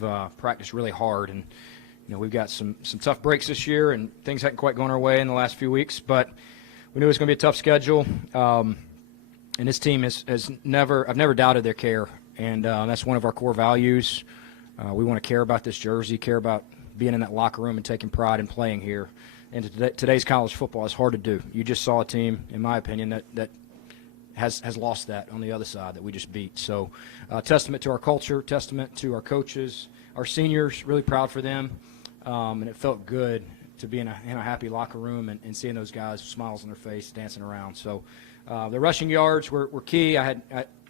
we've practiced really hard, and we've got some tough breaks this year, and things hadn't quite gone our way in the last few weeks, but we knew it was going to be a tough schedule. And this team I've never doubted their care, and that's one of our core values. We want to care about this jersey, care about being in that locker room and taking pride in playing here. And today's college football is hard to do. You just saw a team, in my opinion, that has lost that on the other side that we just beat. So testament to our culture, testament to our coaches, our seniors, really proud for them. And it felt good to be in a happy locker room and seeing those guys with smiles on their face dancing around. So the rushing yards were key.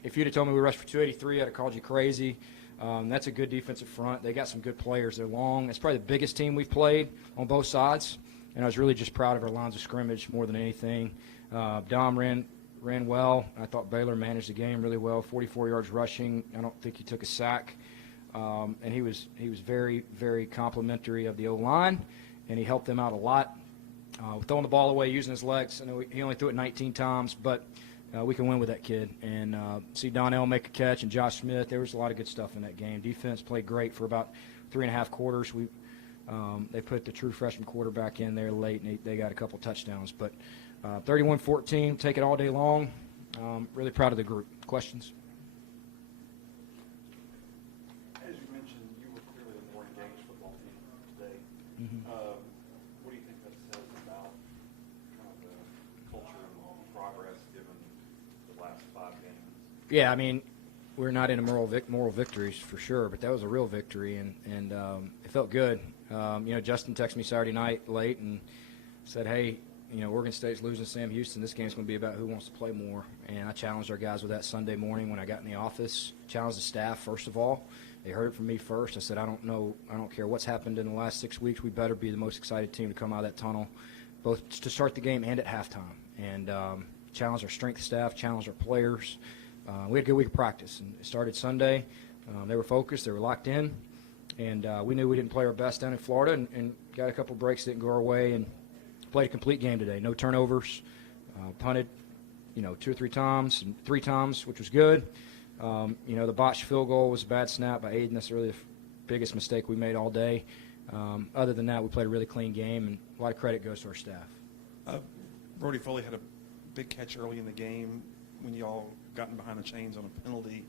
If you'd have told me we rushed for 283, I'd have called you crazy. That's a good defensive front. They got some good players. They're long. It's probably the biggest team we've played on both sides. And I was really just proud of our lines of scrimmage more than anything. Dom ran well. I thought Baylor managed the game really well. 44 yards rushing. I don't think he took a sack. And he was very, very complimentary of the O-line, and he helped them out a lot. Throwing the ball away, using his legs. I know he only threw it 19 times, but we can win with that kid. And see Donnell make a catch and Josh Smith. There was a lot of good stuff in that game. Defense played great for about 3.5 quarters. They put the true freshman quarterback in there late, and they got a couple touchdowns. But 31-14, take it all day long. Really proud of the group. Questions? As you mentioned, you were clearly a more engaged football team today. Mm-hmm. What do you think that says about kind of the culture and progress given the last 5 games? Yeah, I mean, we're not into moral victories for sure, but that was a real victory, and it felt good. Justin texted me Saturday night late and said, hey, Oregon State's losing to Sam Houston. This game's going to be about who wants to play more. And I challenged our guys with that Sunday morning when I got in the office. Challenged the staff, first of all. They heard it from me first. I said, I don't care what's happened in the last 6 weeks. We better be the most excited team to come out of that tunnel, both to start the game and at halftime. And challenged our strength staff, challenged our players. We had a good week of practice. And it started Sunday. They were focused. They were locked in. And we knew we didn't play our best down in Florida and got a couple breaks that didn't go our way and played a complete game today. No turnovers. Punted, 2 or 3 times and 3 times, which was good. The botched field goal was a bad snap by Aiden. That's really the biggest mistake we made all day. Other than that, we played a really clean game, and a lot of credit goes to our staff. Brody Foley had a big catch early in the game when you all gotten behind the chains on a penalty,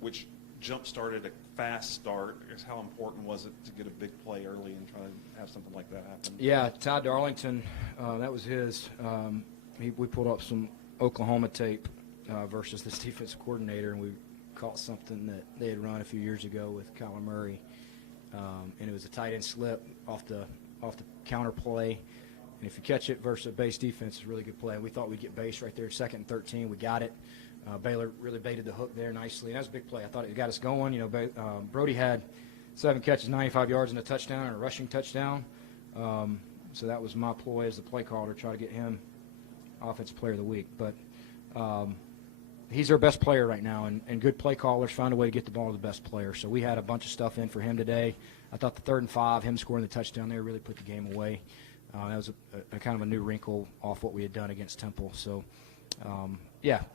which jump-started a fast start. How important was it to get a big play early and try to have something like that happen? Yeah, Todd Darlington, that was his. We pulled up some Oklahoma tape versus this defensive coordinator, and we caught something that they had run a few years ago with Kyler Murray, and it was a tight end slip off the counter play. And if you catch it versus a base defense, it's a really good play. And we thought we'd get base right there, 2nd and 13. We got it. Baylor really baited the hook there nicely. And that was a big play. I thought it got us going. Brody had 7 catches, 95 yards, and a touchdown, and a rushing touchdown. So that was my ploy as the play caller to try to get him Offensive Player of the Week. But he's our best player right now, and good play callers find a way to get the ball to the best player. So we had a bunch of stuff in for him today. I thought the 3rd and 5, him scoring the touchdown there really put the game away. That was a kind of a new wrinkle off what we had done against Temple. So,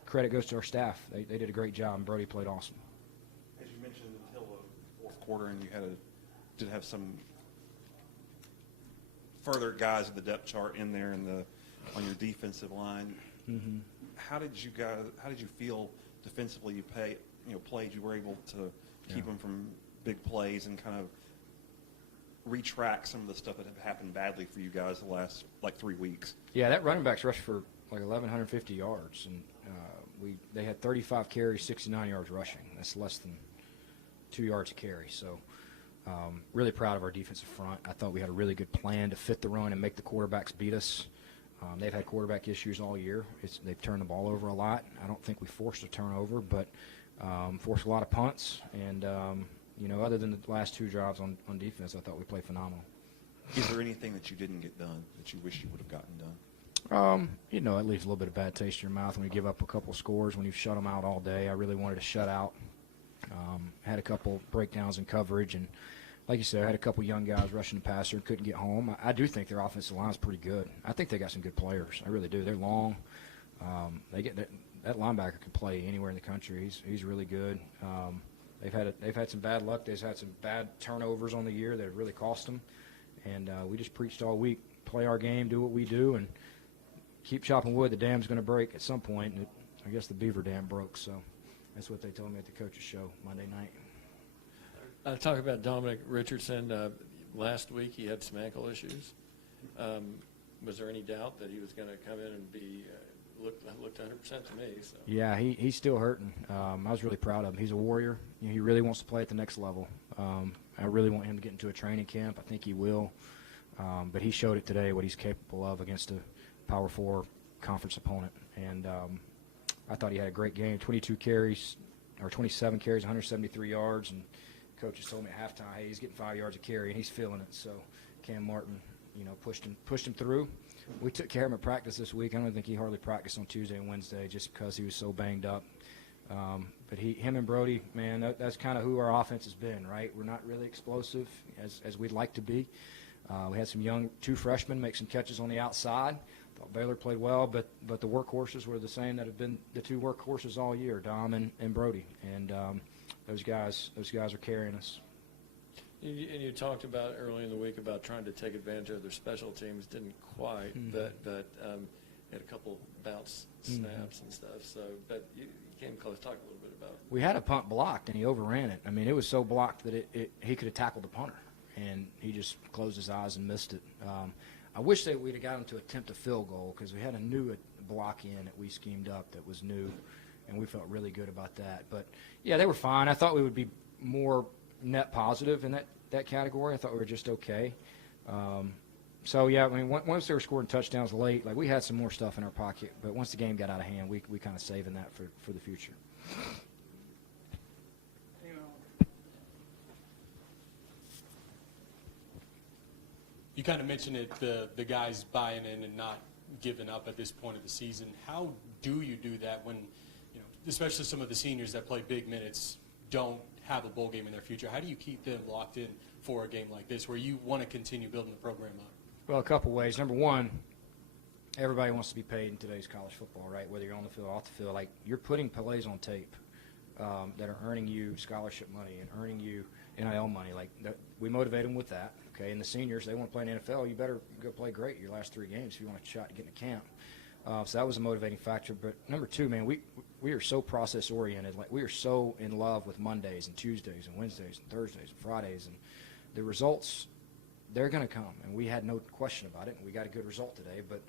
credit goes to our staff. They did a great job, and Brody played awesome. As you mentioned, until the 4th quarter, and you did have some further guys in the depth chart in there on your defensive line. Mm-hmm. How did you feel defensively? You played. You were able to keep them from big plays and kind of retract some of the stuff that had happened badly for you guys the last 3 weeks. Yeah, that running backs rushed for 1,150 yards, and they had 35 carries, 69 yards rushing. That's less than 2 yards a carry. So really proud of our defensive front. I thought we had a really good plan to fit the run and make the quarterbacks beat us. They've had quarterback issues all year. They've turned the ball over a lot. I don't think we forced a turnover, but forced a lot of punts. And, other than the last 2 drives on defense, I thought we played phenomenal. Is there anything that you didn't get done that you wish you would have gotten done? It leaves a little bit of bad taste in your mouth when you give up a couple scores, when you've shut them out all day. I really wanted to shut out. Had a couple breakdowns in coverage, and like you said, I had a couple young guys rushing the passer and couldn't get home. I do think their offensive line is pretty good. I think they got some good players. I really do. They're long. That linebacker can play anywhere in the country. He's really good. they've had some bad luck. They've had some bad turnovers on the year that have really cost them. And we just preached all week: play our game, do what we do, and keep chopping wood. The dam's going to break at some point. And I guess the Beaver Dam broke, so that's what they told me at the coaches' show Monday night. Talk about Dominic Richardson. Last week he had some ankle issues. Was there any doubt that he was going to come in and be looked 100% to me? So. Yeah, he's still hurting. I was really proud of him. He's a warrior. He really wants to play at the next level. I really want him to get into a training camp. I think he will. But he showed it today what he's capable of against a Power 4 conference opponent. And I thought he had a great game. 27 carries, 173 yards. And coaches told me at halftime, hey, he's getting 5 yards a carry, and he's feeling it. So Cam Martin, pushed him through. We took care of him at practice this week. I don't think he hardly practiced on Tuesday and Wednesday just because he was so banged up. But him and Brody, man, that's kind of who our offense has been, right? We're not really explosive as we'd like to be. We had some two freshmen make some catches on the outside. Thought Baylor played well, but the workhorses were the same that have been the two workhorses all year, Dom and Brody. And those guys are carrying us. And you talked about early in the week about trying to take advantage of their special teams. Didn't quite, but had a couple bounce snaps and stuff. So, but you came close. Talk a little bit about it. We had a punt blocked, and he overran it. I mean, it was so blocked that he could have tackled the punter, and he just closed his eyes and missed it. I wish that we'd have got him to attempt a field goal because we had a new block in that we schemed up that was new, and we felt really good about that. But, yeah, they were fine. I thought we would be more net positive in that category. I thought we were just okay. So, yeah, I mean, once they were scoring touchdowns late, like we had some more stuff in our pocket, but once the game got out of hand, we kind of saving that for the future. You kind of mentioned it, the guys buying in and not giving up at this point of the season. How do you do that when, especially some of the seniors that play big minutes don't have a bowl game in their future? How do you keep them locked in for a game like this where you want to continue building the program up? Well, a couple ways. Number one, everybody wants to be paid in today's college football, right? Whether you're on the field or off the field. Like, you're putting plays on tape that are earning you scholarship money and earning you NIL money. Like, we motivate them with that, okay? And the seniors, they want to play in the NFL. You better go play great your last 3 games if you want a shot to get in the camp. So that was a motivating factor. But number two, man, we are so process-oriented. Like, we are so in love with Mondays and Tuesdays and Wednesdays and Thursdays and Fridays. And the results, they're going to come. And we had no question about it. And we got a good result today. But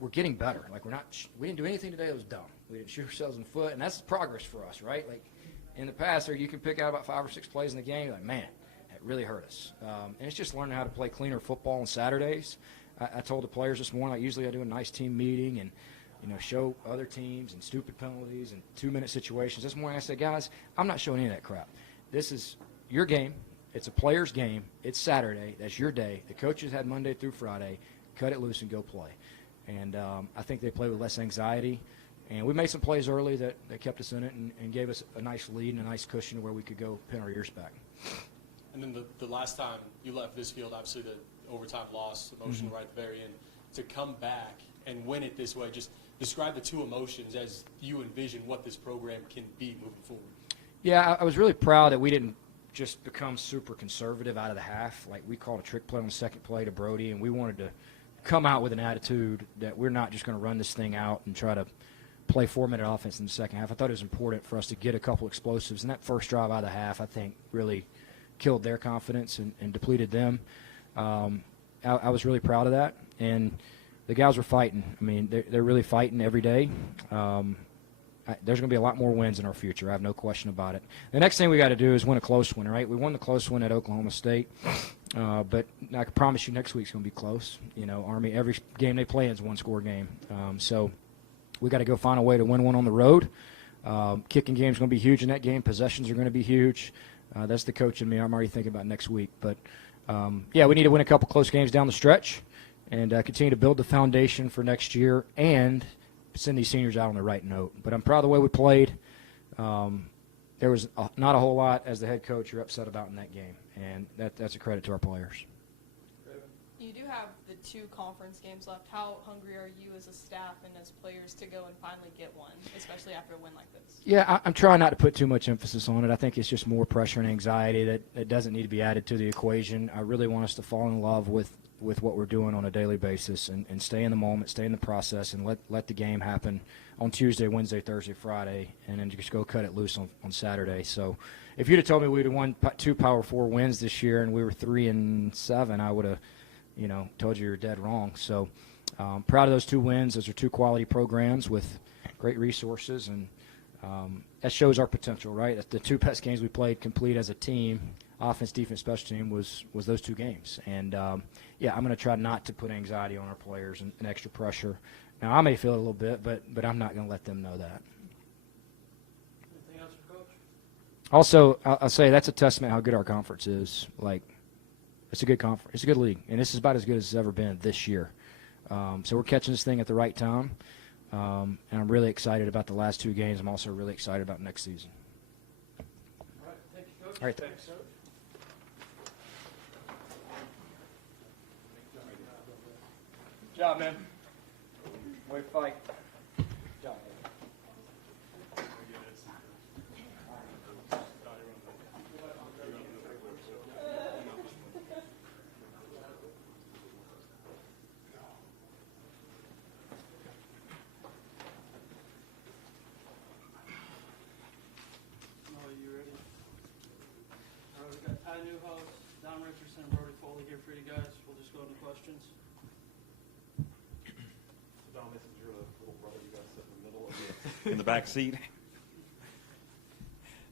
we're getting better. Like, we didn't do anything today that was dumb. We didn't shoot ourselves in the foot. And that's progress for us, right? Like, in the past, you can pick out about 5 or 6 plays in the game. Like, man, that really hurt us. And it's just learning how to play cleaner football on Saturdays. I told the players this morning, like, usually I do a nice team meeting and, show other teams and stupid penalties and 2-minute situations. This morning I said, guys, I'm not showing any of that crap. This is your game. It's a player's game. It's Saturday. That's your day. The coaches had Monday through Friday. Cut it loose and go play. And I think they play with less anxiety. And we made some plays early that kept us in it and gave us a nice lead and a nice cushion where we could go pin our ears back. And then the last time you left this field, obviously the overtime loss, emotional right at the very end, to come back and win it this way, just describe the two emotions as you envision what this program can be moving forward. Yeah, I was really proud that we didn't just become super conservative out of the half. Like, we called a trick play on the second play to Brody, and we wanted to come out with an attitude that we're not just going to run this thing out and try to play 4-minute offense in the second half. I thought it was important for us to get a couple explosives, and that first drive out of the half, I think, really killed their confidence and depleted them. I was really proud of that, and the guys were fighting. I mean, they're really fighting every day. There's going to be a lot more wins in our future. I have no question about it. The next thing we got to do is win a close one, right? We won the close one at Oklahoma State, but I can promise you next week's going to be close. Army, every game they play is a one-score game. So we got to go find a way to win one on the road. Kicking game's going to be huge in that game. Possessions are going to be huge. That's the coach in me. I'm already thinking about next week. But, we need to win a couple close games down the stretch and continue to build the foundation for next year and send these seniors out on the right note. But I'm proud of the way we played. There was not a whole lot, as the head coach, you're upset about in that game, and that's a credit to our players. You do have the 2 conference games left. How hungry are you as a staff and as players to go and finally get one, especially after a win like this? Yeah, I'm trying not to put too much emphasis on it. I think it's just more pressure and anxiety that doesn't need to be added to the equation. I really want us to fall in love with what we're doing on a daily basis and stay in the moment, stay in the process, and let the game happen on Tuesday, Wednesday, Thursday, Friday, and then just go cut it loose on Saturday. So if you'd have told me we'd have won 2 Power 4 wins this year and we were 3-7, I would have told you you're dead wrong. So proud of those 2 wins. Those are 2 quality programs with great resources, and that shows our potential, right? The 2 best games we played complete as a team, offense, defense, special team, was those 2 games. And, yeah, I'm going to try not to put anxiety on our players and extra pressure. Now, I may feel it a little bit, but I'm not going to let them know that. Anything else for Coach? Also, I'll say that's a testament how good our conference is. Like, it's a good conference. It's a good league, and this is about as good as it's ever been this year. So we're catching this thing at the right time, and I'm really excited about the last 2 games. I'm also really excited about next season. All right, thank you, Coach. All right, Thanks, Coach. Good job, man. Way to fight. Good job, Are you ready? All right, we've got Ty Newhouse, Don Richardson, and Brody Foley here for you guys. We'll just go into questions. Don, this is your little brother. You guys sit in the middle of in the back seat.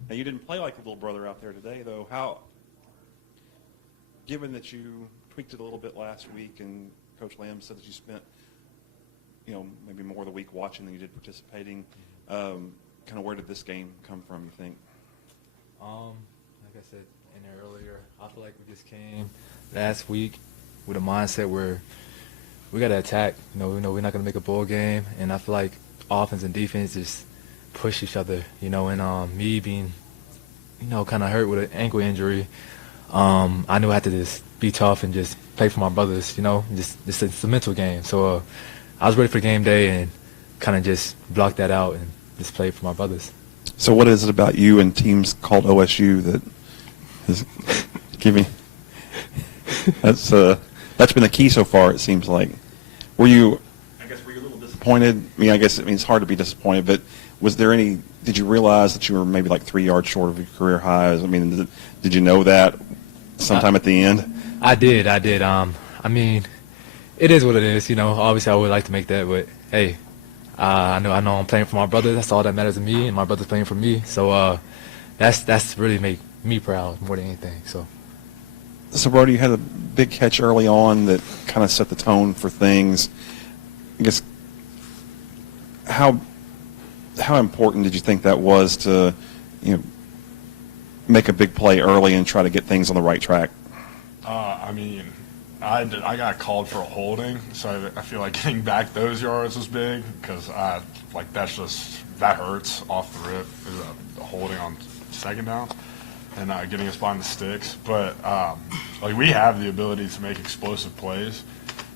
Now, you didn't play like a little brother out there today, though. How, given that you tweaked it a little bit last week, and Coach Lamb said that you spent, maybe more of the week watching than you did participating, kind of where did this game come from, you think? Like I said in there earlier, I feel like we just came last week with a mindset where we got to attack. We know we're not going to make a bowl game, and I feel like offense and defense just push each other. And me being, kind of hurt with an ankle injury, I knew I had to just be tough and just play for my brothers. Just it's a mental game. So I was ready for game day and kind of just blocked that out and just played for my brothers. So what is it about you and teams called OSU that is giving? That's been the key so far, it seems like. Were you a little disappointed? I mean, it's hard to be disappointed, but did you realize that you were maybe like 3 yards short of your career highs? I mean, did you know that sometime at the end? I did. I mean, it is what it is. Obviously I would like to make that, but hey, I know I'm playing for my brothers. That's all that matters to me, and my brother's playing for me. So that's really make me proud more than anything. So, Brody, you had a big catch early on that kind of set the tone for things. I guess, how important did you think that was to, make a big play early and try to get things on the right track? I got called for a holding, so I feel like getting back those yards was big because that hurts off the rip. Is a holding on 2nd down and getting us behind the sticks. But we have the ability to make explosive plays,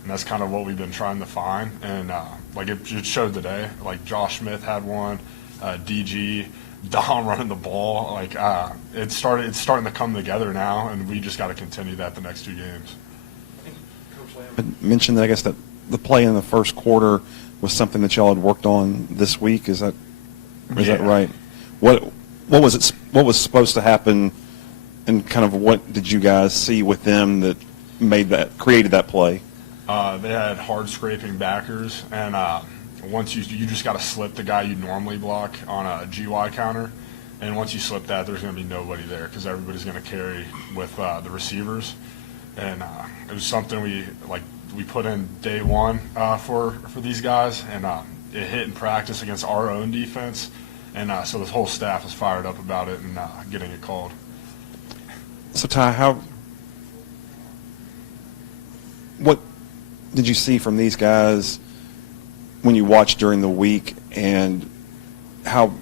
and that's kind of what we've been trying to find. And it showed today. Like Josh Smith had one, DG, Dom running the ball. It's starting to come together now, and we just got to continue that the next 2 games. I mentioned that I guess that the play in the first quarter was something that y'all had worked on this week. Is that right? What was supposed to happen, and kind of what did you guys see with them that created that play? They had hard scraping backers, and once you just got to slip the guy you normally block on a GY counter, and once you slip that, there's going to be nobody there because everybody's going to carry with the receivers. And it was something we put in day one for these guys, and it hit in practice against our own defense, and so the whole staff was fired up about it and getting it called. So Ty, what did you see from these guys when you watched during the week, and how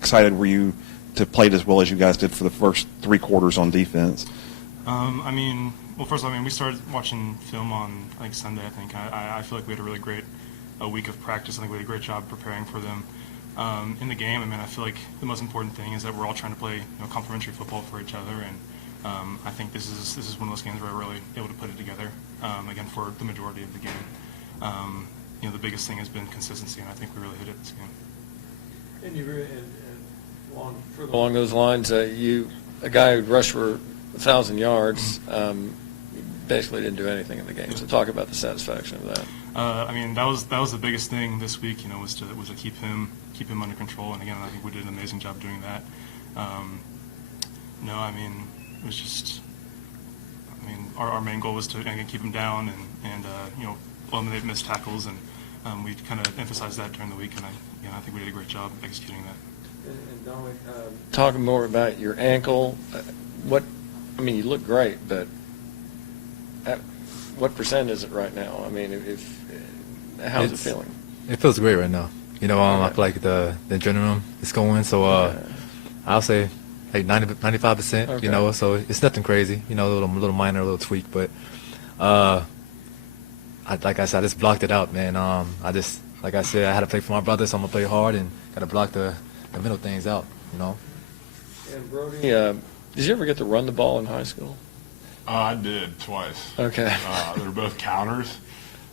excited were you to play it as well as you guys did for the first 3 quarters on defense? I mean, well, first of all, we started watching film on, I think, Sunday, I think. I feel like we had a really great week of practice. I think we had a great job preparing for them. In the game, I feel like the most important thing is that we're all trying to play complementary football for each other, and I think this is one of those games where we're really able to put it together, again, for the majority of the game. The biggest thing has been consistency, and I think we really hit it this game. And along those lines, a guy who rushed for 1,000 yards, basically didn't do anything in the game. So talk about the satisfaction of that. That was the biggest thing this week. Was to keep him under control. And again, I think we did an amazing job doing that. It was just. Our main goal was to again keep him down and eliminate missed tackles, and we kind of emphasized that during the week. And I think we did a great job executing that. And Dominic, talking more about your ankle, you look great, but what % is it right now? How's it feeling? It feels great right now. I feel like the adrenaline is going, so I'll say like 95%. Okay. So it's nothing crazy. A little minor, a little tweak, but like I said, I just blocked it out, man. Like I said, I had to play for my brother, so I'm gonna play hard and gotta block the middle things out. And Brody, did you ever get to run the ball in high school? I did twice. Okay. They were both counters.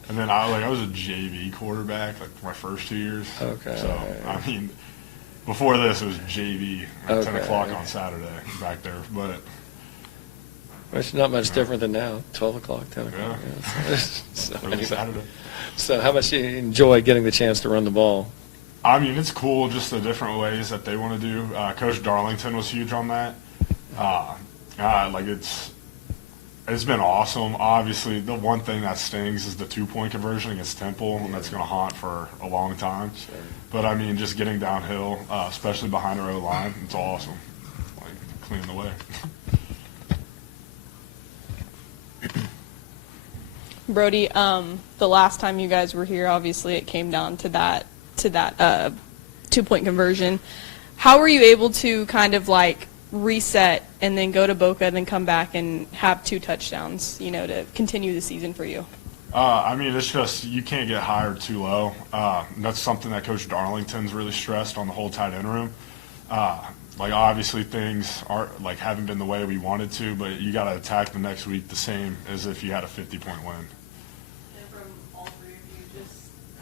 And then I was a JV quarterback like my first 2 years. Okay. So, before this it was JV at 10 Okay. o'clock on Saturday back there. But It's not much different than now, 12 o'clock, 10 o'clock. Yeah. So, it was Saturday. so how much do you enjoy getting the chance to run the ball? It's cool just the different ways that they want to do. Coach Darlington was huge on that. It's been awesome. Obviously, the one thing that stings is the 2-point conversion against Temple, and that's going to haunt for a long time. Sure. But, just getting downhill, especially behind our O-line, it's awesome. Cleaning the way. Brody, the last time you guys were here, obviously it came down to that 2-point conversion. How were you able to kind of reset and then go to Boca and then come back and have 2 touchdowns, to continue the season for you? It's just you can't get high or too low. That's something that Coach Darlington's really stressed on the whole tight end room. Obviously things aren't haven't been the way we wanted to, but you got to attack the next week the same as if you had a 50-point win. And from all 3 of you,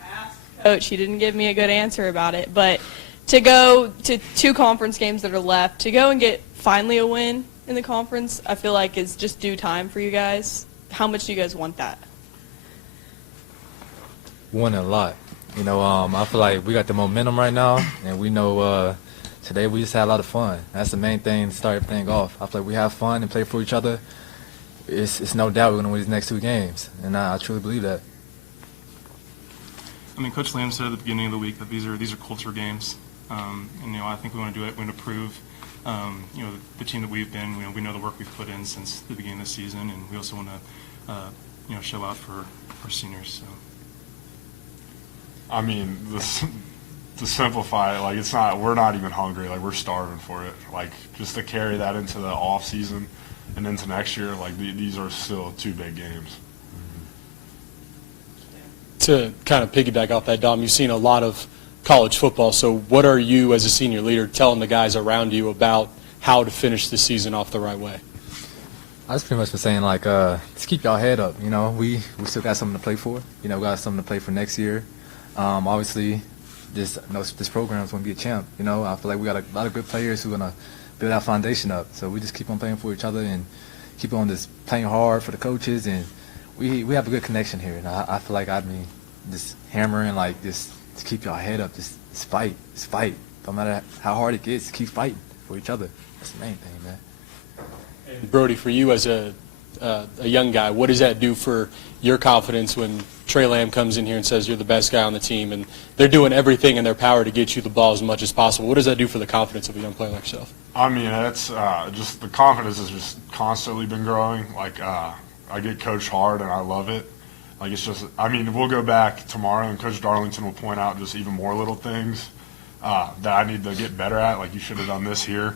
I asked Coach, he didn't give me a good answer about it, but to go to 2 conference games that are left, to go and get finally a win in the conference, I feel like is just due time for you guys. How much do you guys want that? Won a lot. I feel like we got the momentum right now, and we know today we just had a lot of fun. That's the main thing to start everything off. I feel like we have fun and play for each other. It's no doubt we're going to win these next 2 games, and I truly believe that. Coach Lamb said at the beginning of the week that these are culture games. I think we want to do it. We want to prove, the team that we've been. We know the work we've put in since the beginning of the season, and we also want to, show out for our seniors. So. To simplify it, it's not. We're not even hungry. We're starving for it. Just to carry that into the off season and into next year. These are still 2 big games. To kind of piggyback off that, Dom, you've seen a lot of college football. So what are you, as a senior leader, telling the guys around you about how to finish the season off the right way? I just pretty much been saying, just keep y'all head up. We still got something to play for. We got something to play for next year. Obviously, this program is going to be a champ. I feel like we got a lot of good players who are going to build our foundation up. So we just keep on playing for each other and keep on just playing hard for the coaches. And we have a good connection here. And I feel like just hammering, just to keep y'all head up. Just fight. Just fight. No matter how hard it gets, keep fighting for each other. That's the main thing, man. And Brody, for you as a young guy, what does that do for your confidence when Trey Lamb comes in here and says you're the best guy on the team and they're doing everything in their power to get you the ball as much as possible? What does that do for the confidence of a young player like yourself? That's just the confidence has just constantly been growing. I get coached hard and I love it. It's just, we'll go back tomorrow and Coach Darlington will point out just even more little things that I need to get better at. You should have done this here.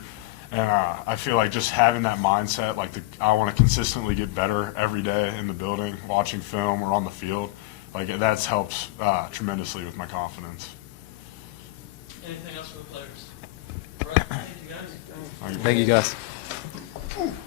And I feel like just having that mindset, like I want to consistently get better every day in the building, watching film or on the field, like that's helps tremendously with my confidence. Anything else for the players? All right, thank you guys. Thank you, guys.